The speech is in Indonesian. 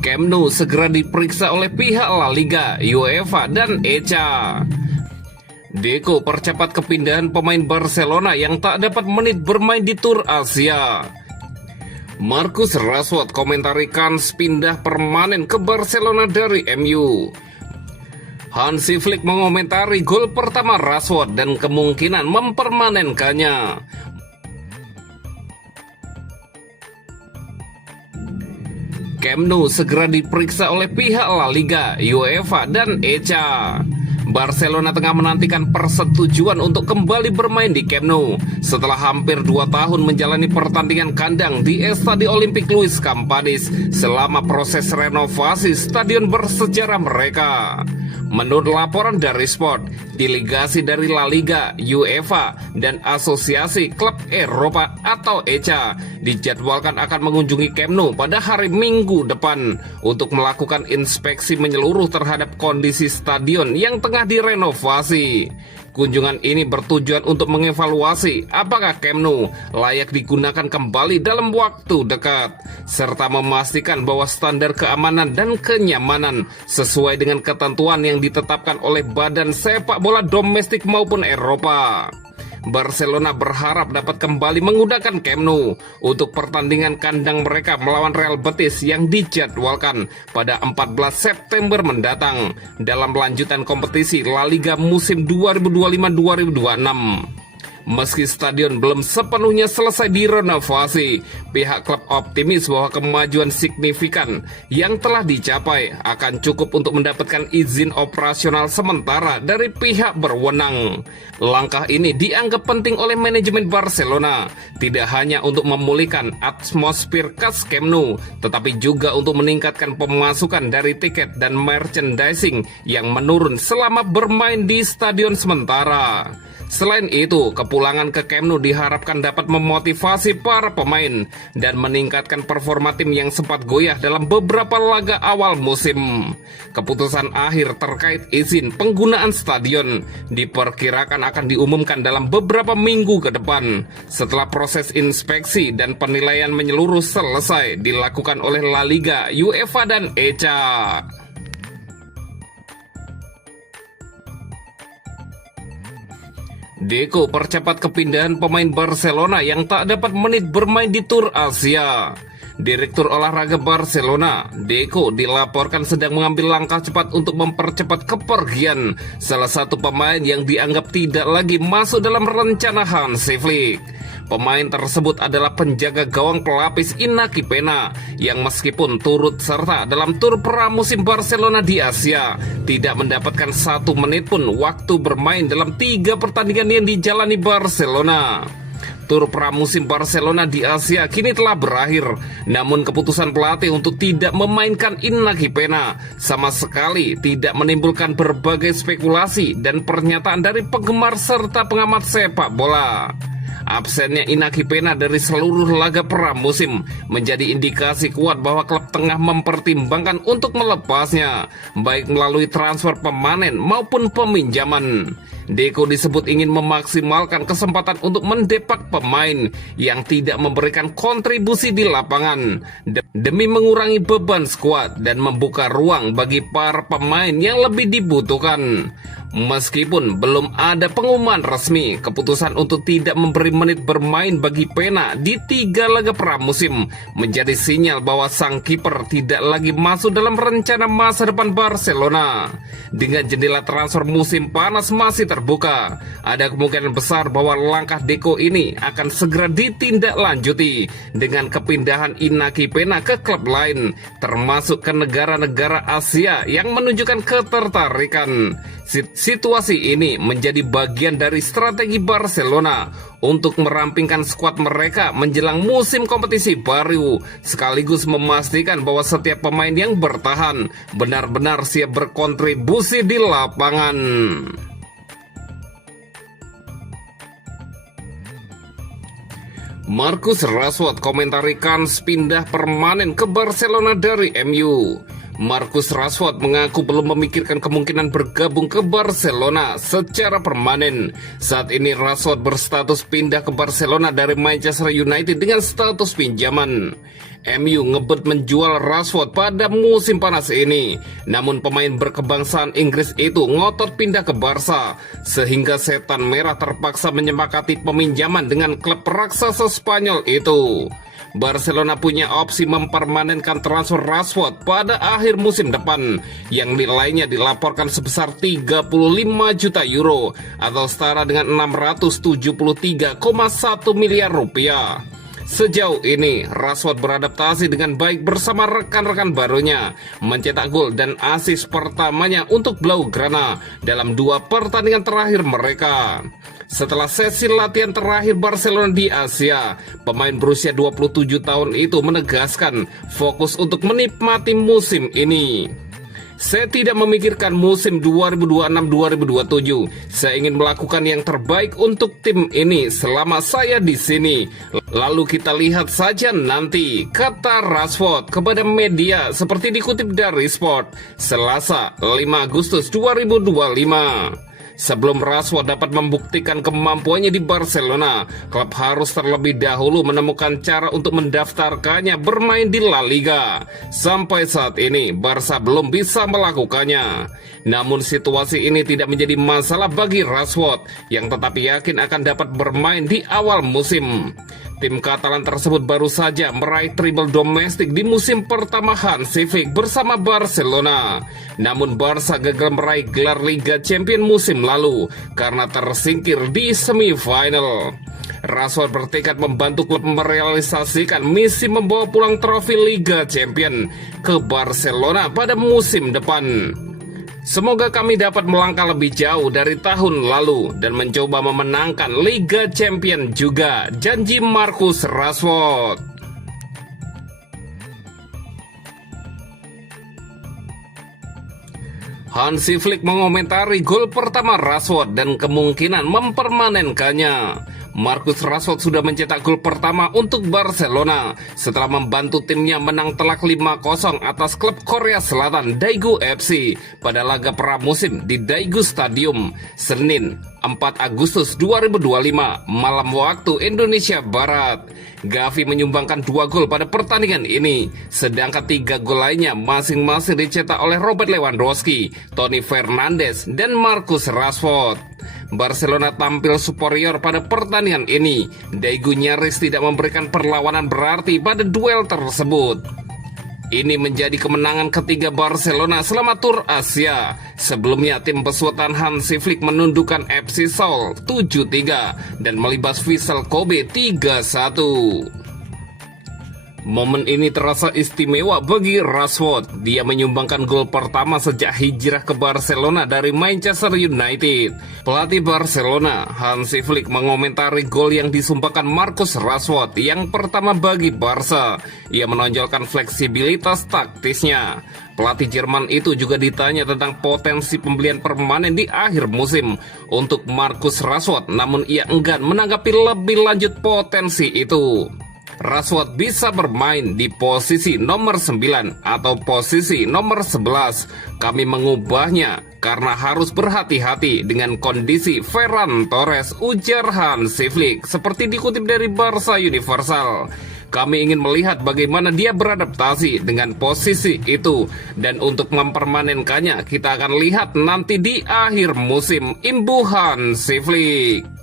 Camp Nou segera diperiksa oleh pihak La Liga, UEFA, dan ECA. Deco percepat kepindahan pemain Barcelona yang tak dapat menit bermain di Tour Asia. Marcus Rashford komentari kans pindah permanen ke Barcelona dari MU. Hansi Flick mengomentari gol pertama Rashford dan kemungkinan mempermanenkannya. Camp Nou segera diperiksa oleh pihak La Liga, UEFA, dan ECA. Barcelona tengah menantikan persetujuan untuk kembali bermain di Camp Nou setelah hampir 2 tahun menjalani pertandingan kandang di Estadio Olympique Luis Companys selama proses renovasi stadion bersejarah mereka. Menurut laporan dari Sport, delegasi dari La Liga, UEFA, dan Asosiasi Klub Eropa atau ECA dijadwalkan akan mengunjungi Camp Nou pada hari Minggu depan untuk melakukan inspeksi menyeluruh terhadap kondisi stadion yang tengah direnovasi. Kunjungan ini bertujuan untuk mengevaluasi apakah Camp Nou layak digunakan kembali dalam waktu dekat, serta memastikan bahwa standar keamanan dan kenyamanan sesuai dengan ketentuan yang ditetapkan oleh badan sepak bola domestik maupun Eropa. Barcelona berharap dapat kembali menggunakan Camp Nou untuk pertandingan kandang mereka melawan Real Betis yang dijadwalkan pada 14 September mendatang dalam lanjutan kompetisi La Liga musim 2025-2026. Meski stadion belum sepenuhnya selesai direnovasi, pihak klub optimis bahwa kemajuan signifikan yang telah dicapai akan cukup untuk mendapatkan izin operasional sementara dari pihak berwenang. Langkah ini dianggap penting oleh manajemen Barcelona, tidak hanya untuk memulihkan atmosfer khas Camp Nou, tetapi juga untuk meningkatkan pemasukan dari tiket dan merchandising yang menurun selama bermain di stadion sementara. Selain itu, kepulangan ke Camp Nou diharapkan dapat memotivasi para pemain dan meningkatkan performa tim yang sempat goyah dalam beberapa laga awal musim. Keputusan akhir terkait izin penggunaan stadion diperkirakan akan diumumkan dalam beberapa minggu ke depan setelah proses inspeksi dan penilaian menyeluruh selesai dilakukan oleh La Liga, UEFA, dan ECA. Deco percepat kepindahan pemain Barcelona yang tak dapat menit bermain di Tour Asia. Direktur olahraga Barcelona, Deco, dilaporkan sedang mengambil langkah cepat untuk mempercepat kepergian salah satu pemain yang dianggap tidak lagi masuk dalam rencana Hansi Flick. Pemain tersebut adalah penjaga gawang pelapis Iñaki Peña yang meskipun turut serta dalam tur pramusim Barcelona di Asia, tidak mendapatkan 1 menit pun waktu bermain dalam 3 pertandingan yang dijalani Barcelona. Tur pramusim Barcelona di Asia kini telah berakhir, namun keputusan pelatih untuk tidak memainkan Iñaki Peña sama sekali tidak menimbulkan berbagai spekulasi dan pernyataan dari penggemar serta pengamat sepak bola. Absennya Iñaki Peña dari seluruh laga pramusim menjadi indikasi kuat bahwa klub tengah mempertimbangkan untuk melepasnya, baik melalui transfer pemanen maupun peminjaman. Deco disebut ingin memaksimalkan kesempatan untuk mendepak pemain yang tidak memberikan kontribusi di lapangan demi mengurangi beban skuad dan membuka ruang bagi para pemain yang lebih dibutuhkan. Meskipun belum ada pengumuman resmi, keputusan untuk tidak memberi menit bermain bagi Peña di 3 laga pramusim menjadi sinyal bahwa sang kiper tidak lagi masuk dalam rencana masa depan Barcelona. Dengan jendela transfer musim panas masih terbuka, ada kemungkinan besar bahwa langkah Deco ini akan segera ditindaklanjuti dengan kepindahan Iñaki Peña ke klub lain, termasuk ke negara-negara Asia yang menunjukkan ketertarikan. Situasi ini menjadi bagian dari strategi Barcelona untuk merampingkan skuad mereka menjelang musim kompetisi baru, sekaligus memastikan bahwa setiap pemain yang bertahan benar-benar siap berkontribusi di lapangan. Marcus Rashford komentari kans pindah permanen ke Barcelona dari MU. Marcus Rashford mengaku belum memikirkan kemungkinan bergabung ke Barcelona secara permanen. Saat ini Rashford berstatus pindah ke Barcelona dari Manchester United dengan status pinjaman. MU ngebet menjual Rashford pada musim panas ini. Namun pemain berkebangsaan Inggris itu ngotot pindah ke Barca, sehingga setan merah terpaksa menyepakati peminjaman dengan klub raksasa Spanyol itu. Barcelona punya opsi mempermanenkan transfer Rashford pada akhir musim depan yang nilainya dilaporkan sebesar 35 juta euro atau setara dengan 673,1 miliar rupiah. Sejauh ini, Rashford beradaptasi dengan baik bersama rekan-rekan barunya, mencetak gol dan assist pertamanya untuk Blaugrana dalam 2 pertandingan terakhir mereka. Setelah sesi latihan terakhir Barcelona di Asia, pemain berusia 27 tahun itu menegaskan fokus untuk menikmati musim ini. Saya tidak memikirkan musim 2026-2027. Saya ingin melakukan yang terbaik untuk tim ini selama saya di sini. Lalu kita lihat saja nanti, kata Rashford kepada media seperti dikutip dari Sport, Selasa 5 Agustus 2025. Sebelum Rashford dapat membuktikan kemampuannya di Barcelona, klub harus terlebih dahulu menemukan cara untuk mendaftarkannya bermain di La Liga. Sampai saat ini, Barca belum bisa melakukannya. Namun situasi ini tidak menjadi masalah bagi Rashford, yang tetap yakin akan dapat bermain di awal musim. Tim Katalan tersebut baru saja meraih treble domestik di musim pertama Hansi Flick bersama Barcelona. Namun Barca gagal meraih gelar Liga Champions musim lalu karena tersingkir di semifinal. Rashford bertekad membantu klub merealisasikan misi membawa pulang trofi Liga Champions ke Barcelona pada musim depan. Semoga kami dapat melangkah lebih jauh dari tahun lalu dan mencoba memenangkan Liga Champions juga, janji Marcus Rashford. Hansi Flick mengomentari gol pertama Rashford dan kemungkinan mempermanenkannya. Marcus Rashford sudah mencetak gol pertama untuk Barcelona setelah membantu timnya menang telak 5-0 atas klub Korea Selatan Daegu FC pada laga pramusim di Daegu Stadium, Senin 4 Agustus 2025 malam waktu Indonesia Barat. Gavi menyumbangkan 2 gol pada pertandingan ini, sedangkan 3 gol lainnya masing-masing dicetak oleh Robert Lewandowski, Toni Fernandes, dan Marcus Rashford. Barcelona tampil superior pada pertandingan ini. Daegu nyaris tidak memberikan perlawanan berarti pada duel tersebut. Ini menjadi kemenangan ketiga Barcelona selama tur Asia. Sebelumnya tim besutan Hansi Flick menundukkan FC Seoul 7-3 dan melibas Vissel Kobe 3-1. Momen ini terasa istimewa bagi Rashford. Dia menyumbangkan gol pertama sejak hijrah ke Barcelona dari Manchester United. Pelatih Barcelona, Hansi Flick, mengomentari gol yang disumbangkan Marcus Rashford yang pertama bagi Barca. Ia menonjolkan fleksibilitas taktisnya. Pelatih Jerman itu juga ditanya tentang potensi pembelian permanen di akhir musim untuk Marcus Rashford, namun ia enggan menanggapi lebih lanjut potensi itu. Rashford bisa bermain di posisi nomor 9 atau posisi nomor 11. Kami mengubahnya karena harus berhati-hati dengan kondisi Ferran Torres, ujar Hansi Flick, seperti dikutip dari Barca Universal. Kami ingin melihat bagaimana dia beradaptasi dengan posisi itu, dan untuk mempermanenkannya kita akan lihat nanti di akhir musim, imbuh Hansi Flick.